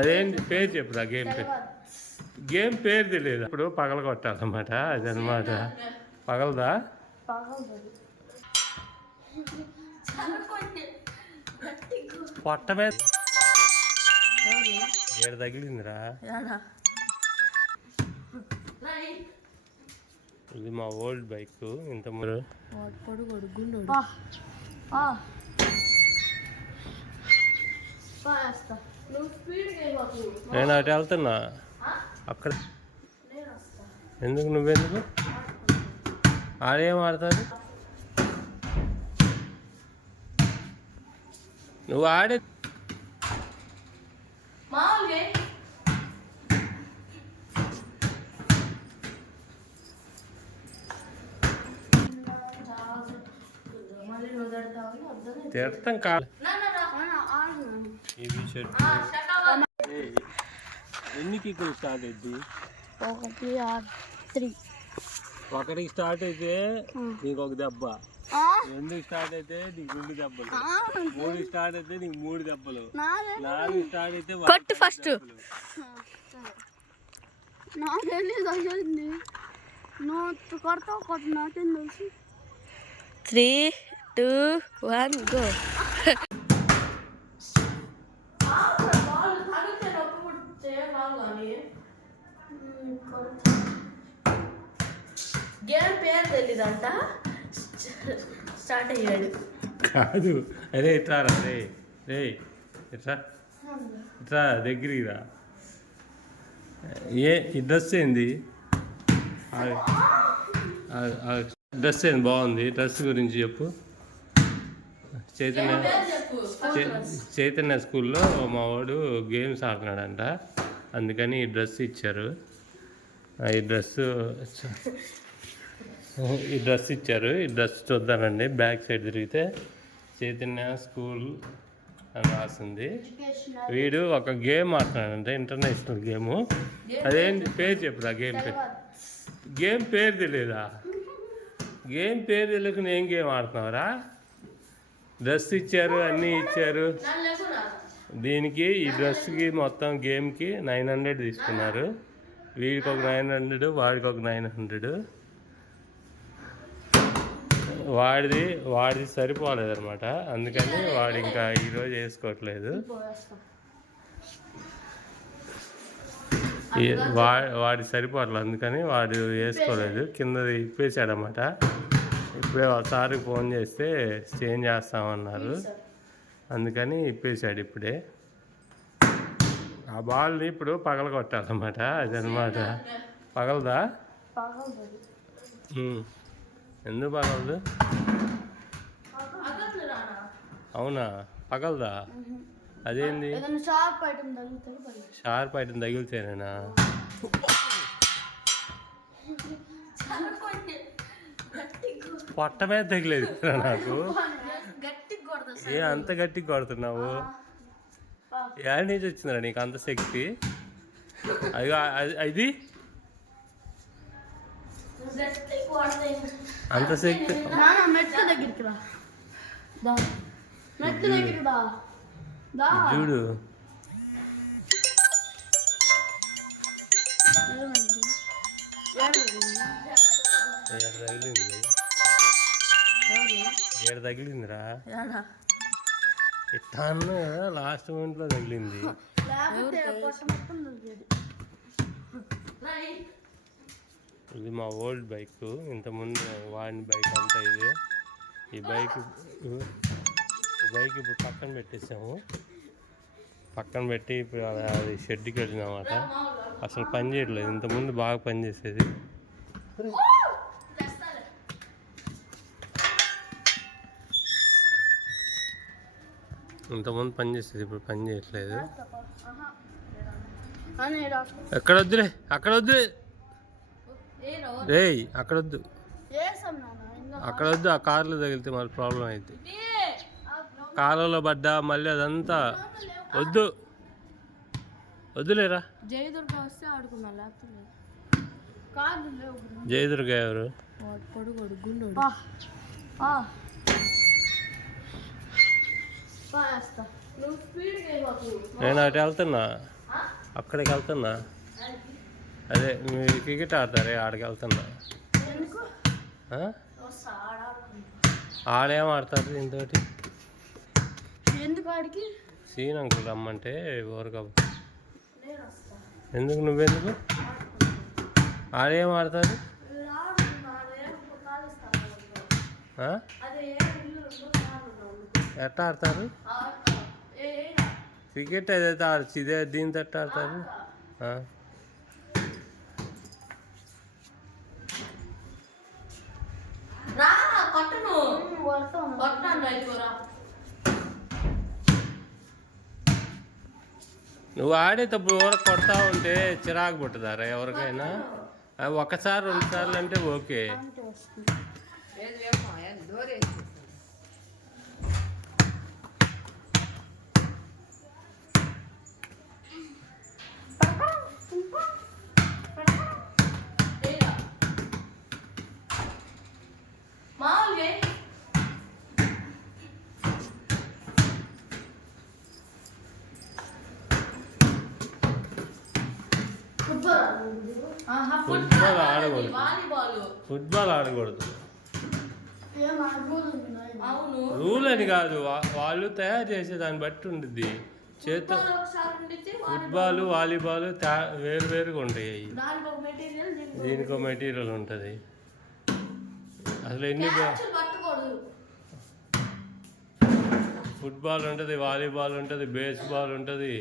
అదేంటి పేరు చెప్పురా గేమ్ పేరు. గేమ్ పేరు తెలియదు. ఇప్పుడు పగల కొట్టాలన్నమాట. అదనమాట. పగలదా పొట్ట మీద ఏడు తగిలిందిరా. ఇది మా ఓల్డ్ బైక్. ఇంత నేను అటు వెళ్తున్నా. అక్కడ ఎందుకు నువ్వెందుకు ఆడేం ఆడతాడు? నువ్వు ఆడే తిడతాం కాదు. ఇది షర్ట్ ఎన్ని కిక్కులు స్టార్ట్ అయింది? ఒకటికి స్టార్ట్ అయితే నీకు ఒక దెబ్బ, ఎందుకు స్టార్ట్ అయితే నీకు 2 దెబ్బలు, 3 స్టార్ట్ అయితే నీకు 3 దెబ్బలు, 4 స్టార్ట్ అయితే ఫస్ట్ 3, 2, 1 go. గేమ్ పేరు తెలీదంట. స్టార్ట్ అయ్యాడు కాదు. అరే ఇట్రా రే రే ఇట్రా ఇట్రా దగ్గరికి రా. ఈ డ్రెస్ ఏంది? డ్రెస్ ఏంది? బాగుంది. డ్రెస్ గురించి చెప్పు. చైతన్య స్కూల్లో మా వాడు గేమ్స్ ఆడుతున్నాడంట, అందుకని ఈ డ్రెస్ ఇచ్చారు. ఈ డ్రెస్ ఇచ్చారు. ఈ డ్రెస్ చూద్దానండి. బ్యాక్ సైడ్ తిరిగితే చైతన్య స్కూల్ అని రాసింది. వీడు ఒక గేమ్ ఆడుతున్నాడంటే, ఇంటర్నేషనల్ గేము. అదేంటి పేరు చెప్పురా గేమ్ పేరు. గేమ్ పేరు తెలియదా? గేమ్ పేరు తెలియకుండా ఏం గేమ్ ఆడుతున్నావురా? డ్రెస్ ఇచ్చారు, అన్నీ ఇచ్చారు. దీనికి ఈ డ్రెస్కి మొత్తం గేమ్కి 900 తీసుకున్నారు. వీడికి ఒక 900, వాడికి ఒక 900. వాడిది సరిపోలేదన్నమాట, అందుకని వాడు ఇంకా ఈరోజు వేసుకోవట్లేదు. వాడి సరిపోవట్లేదు, అందుకని వాడు వేసుకోలేదు. కిందది ఇప్పేసాడనమాట. ఇప్పుడే ఒకసారికి ఫోన్ చేస్తే చేంజ్ చేస్తామన్నారు, అందుకని ఇప్పేసాడు ఇప్పుడే. ఆ బాల్ని ఇప్పుడు పగల కొట్టాలన్నమాట. అదనమాట. పగలదా? ఎందుకు పగలదు? అవునా? పగలదా? అదేంది? షార్ప్ ఐటమ్ తగిలితేనేనా? పొట్ట మీద తగిలేదు నాకు. అంత గట్టిగా కొడుతున్నావు? ఏడు నుంచి వచ్చిందిరా నీకు అంత శక్తి? అది అంత శక్తి? చూడు ఏడు తగిలిందిరా. ఇట్లా లాస్ట్ మూమెంట్లో తగిలింది. ఇది మా ఓల్డ్ బైక్. ఇంతకుముందు వాడిన బైక్ అంతా ఇది. ఈ బైక్ ఇప్పుడు పక్కన పెట్టేసాము. పక్కన పెట్టి ఇప్పుడు అది షెడ్కి వెళ్ళినమాట. అసలు పని చేయట్లేదు. ఇంతకుముందు బాగా పనిచేసేది. ఇంతకుముందు పని చేసేది, ఇప్పుడు పని చేయట్లేదు. ఎక్కడ వద్దులే, అక్కడ వద్దులే రే, అక్కడ వద్దు, అక్కడ వద్దు. ఆ కార్లో తగిలితే మళ్ళీ ప్రాబ్లం అవుతుంది. కాలువలో పడ్డా మళ్ళీ అదంతా వద్దు. వద్దులేరా. జయదుర్గ వస్తే ఆడుకున్నా. జయదుర్గ ఎవరు? నువ్వు స్పీడ్ వెళ్ళకు. నేను అటు వెళ్తున్నా, అక్కడికి వెళ్తున్నా. అదే మీరు క్రికెట్ ఆడతారే, ఆడికి వెళ్తున్నా. ఎందుకు ఆ? వస్తా ఆడేం ఆడతారు దీంతో? ఎందుకు ఆడికి సీన్ అంకుల్ రమ్మంటే ఊరక. నేను వస్తా. ఎందుకు నువ్వెందుకు? ఆడేం ఆడతారు? ఆ? ఎట్లా ఆడతారు క్రికెట్? ఏదైతే ఆడచ్చు, ఇదే దీంతో ఎట్లా ఆడతారు? ఆ? నువ్వు ఆడేటప్పుడు ఊరకు కొడతా ఉంటే చిరాకు పుట్టుదారా ఎవరికైనా? ఒకసారి 2 సార్లు అంటే ఓకే. ఫుట్బాల్ ఆడకూడదు, ఫుట్బాల్ ఆడకూడదు. రూల్ అని కాదు, వాళ్ళు తయారు చేసే దాన్ని బట్టి ఉంటుంది. చేత ఫుట్బాల్ వాలీబాల్ వేరువేరుగా ఉంటాయి. దీనికి ఒక మెటీరియల్ ఉంటుంది. అసలు ఎన్ని ఫుట్బాల్ ఉంటుంది, వాలీబాల్ ఉంటుంది, బేస్బాల్ ఉంటుంది,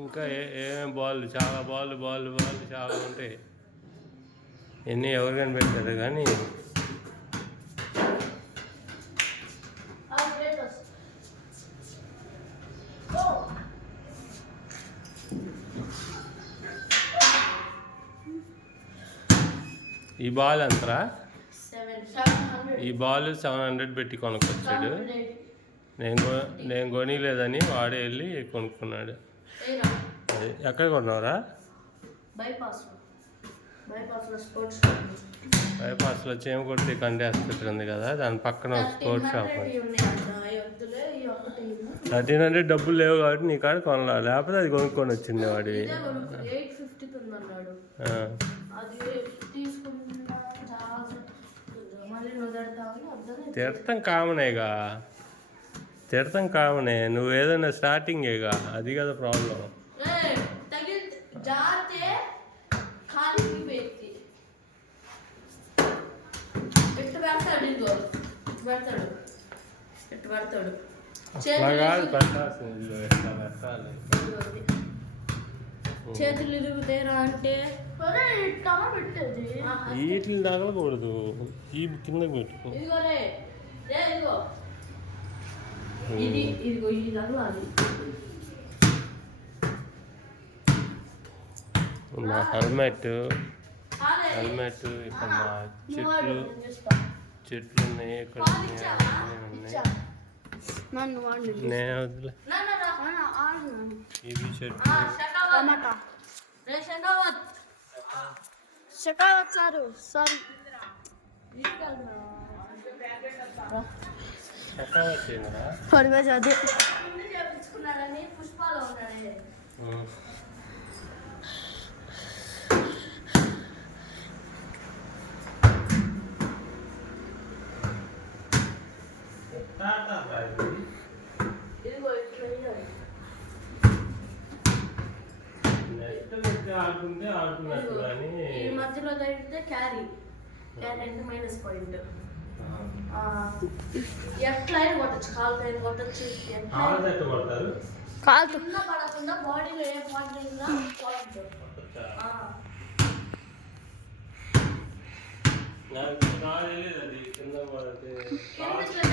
ఇంకా ఏమేమి బాల్, చాలా బాల్ చాలా ఉంటాయి. ఎన్ని ఎవరు కనిపెట్టారు కానీ ఈ బాల్ ఎంతరా? ఈ బాల్ 700 పెట్టి కొనుక్కొచ్చాడు. నేను కొనిలేదని వాడే వెళ్ళి కొనుక్కున్నాడు. అది ఎక్కడ కొన్నావురా? బైపాస్లో చేమ కొట్టి కంటి హాస్పిటల్ ఉంది కదా, దాని పక్కన స్పోర్ట్స్ షాప్. 1300 డబ్బులు లేవు కాబట్టి నీ కాడ కొనలా, లేకపోతే అది కొనుక్కొని వచ్చింది వాడివి. తిడతాం కామనేగా, తిడతాం కామనే. నువ్వు ఏదైనా స్టార్టింగేగా, అది కదా ప్రాబ్లం. అట్లా కాదు పెట్టాల్సింది, ఎట్లా పెట్టాలి. చేతులు ఇరుగుతారా అంటే వీటిని తగలకూడదు, ఈ కింద పెట్టుకో. మా హెల్మెట్ ఇక్కడ మా చెట్లు ఉన్నాయి, ఇక్కడ ఉన్నాయి. నేను వద్దులే. ఇవి చెట్లు సారీ పడిపోయి అదే పుష్పాలు ఉన్నాడే. ఆడుకుంటే ఆడుకున్నట్టు కానీ ఈ మధ్యలో తగిలితే క్యారీ అంటే మైనస్ పాయింట్. ఎట్లయినా కొట్టచ్చు, కాలుతో అయినా కొట్టచ్చు. కొడతారు కాలు కింద పడకుండా బాడీలో ఏ పాయింట్ అయినా పాయింట్.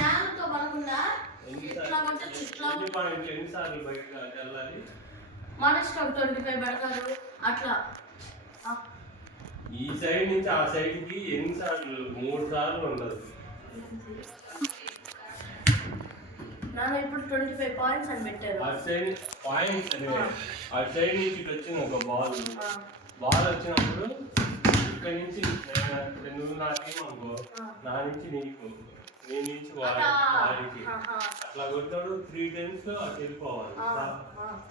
నేలతో పడకుండా ఇట్లా కొట్టచ్చు. ఇట్లా ఎన్నిసార్లు బయటకు వెళ్ళాలి? మన ఇష్టం 25 పెడతారు అట్లా. ఈ సైడ్ నుంచి ఆ సైడ్కి ఎన్నిసార్లు? 3 సార్లు ఉండదు నాన్న. ఇప్పుడు 25 పాయింట్స్ అని పెట్టారు. అటు సైడ్ పాయింట్స్ అని, అటు సైడ్ నుంచి ఇటు వచ్చింది ఒక బాల్ వచ్చినప్పుడు ఇక్కడ నుంచి నువ్వు నా టీం అనుకో, నా నుంచి నీకు నీ నుంచి వాడికి అట్లా కొట్టాడు 3 times అటు వెళ్ళిపోవాలి.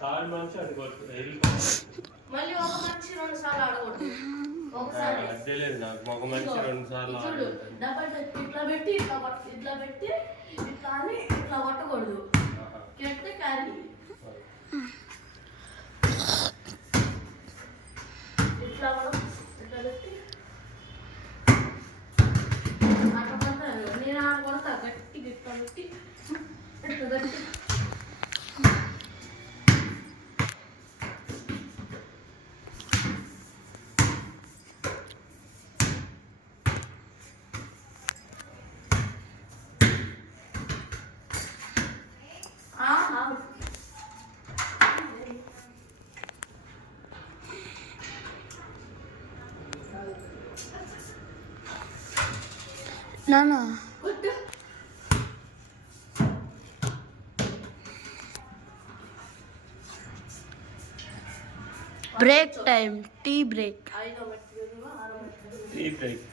థర్డ్ మనిషి అటు వెళ్ళిపోవాలి. మళ్ళీ ఒక మనిషి 2 సార్లు ఆడకూడదు. ఒకసారి అదే లేదు నాకు ఒక మనిషి 2 సార్లు డబల్ ఇట్లా పెట్టి ఇట్లా పెట్టి ఇట్లా అని ఇట్లా కొట్టకూడదు. కెట్టే కానీ ఇట్లా కూడా ఇట్లా పెట్టి అట్లా కొడతారు. నేను ఆడ కొడతా గట్టి ఇట్లా పెట్టి ఇట్లా గట్టి నానా break time tea break tea break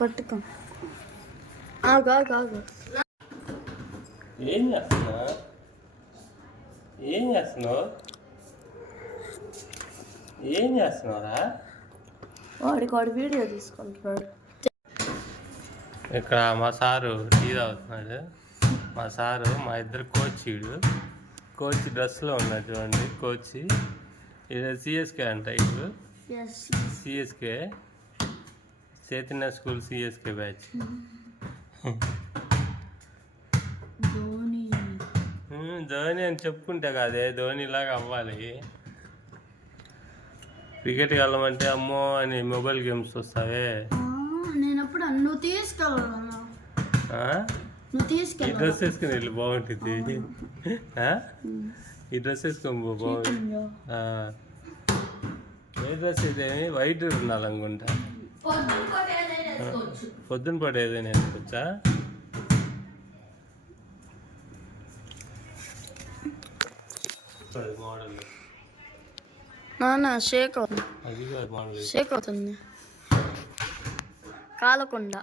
పట్టుకో ఆగు ఆగు ఆగు ఏం చేస్తున్నా ఏం చేస్తున్నావు ఏం చేస్తున్నావురా? వాడు వీడియో తీసుకుంటున్నాడు. ఇక్కడ మా సారు టీ తాగుతున్నాడు. మా సారు మా ఇద్దరు కోచ్ వీడు. కోచ్ డ్రెస్లో ఉన్నాడు చూడండి. కోచ్ ఇది సిఎస్కే అంట. ఇప్పుడు CSK Chaitanya school CSK batch. Dhoni అని చెప్పుకుంటే కాదే ధోనిలాగా అవ్వాలి. క్రికెట్కి వెళ్ళమంటే అమ్మో అని మొబైల్ గేమ్స్ వస్తావే. నేనప్పుడు నువ్వు తీసుకెళ్ళాను. ఈ డ్రెస్ వేసుకుని వెళ్ళి బాగుంటుంది. ఈ డ్రెస్ వేసుకొని బాగుంటుంది. ఏ డ్రెస్ అయితే వైట్ ఉండాలనుకుంటా. పొద్దున పూట ఏదైనా వేసుకోవచ్చా? మోడల్ నాన్న షేక్ అవుతుంది. అది మోడల్ షేక్ అవుతుంది. కాలకుండా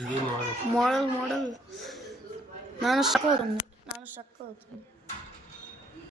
ఇది మోడల్ మోడల్ మోడల్ నాన్న షక్ అవుతుంది.